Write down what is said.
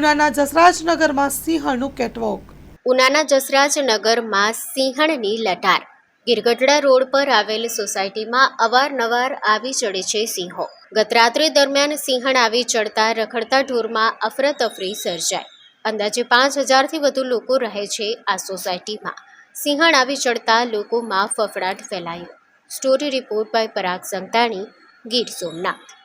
ઉનાના જસરાજનગરમાં સિંહણનું catwalk. ઉનાના જસરાજનગરમાં સિંહણની લટાર. Gir Gadhada road પર આવેલ સોસાયટીમાં અવારનવાર આવી ચડે છે સિંહો. ગત રાત્રે દરમિયાન સિંહણ આવી ચડતા રખડતા ઢોરમાં અફરાતફરી સર્જાઈ. અંદાજે 5000થી વધુ લોકો રહે છે આ સોસાયટીમાં. સિંહણ આવી ચડતા લોકોમાં ફફડાટ ફેલાયો. Story report by Parag Santani, Gir Somnath.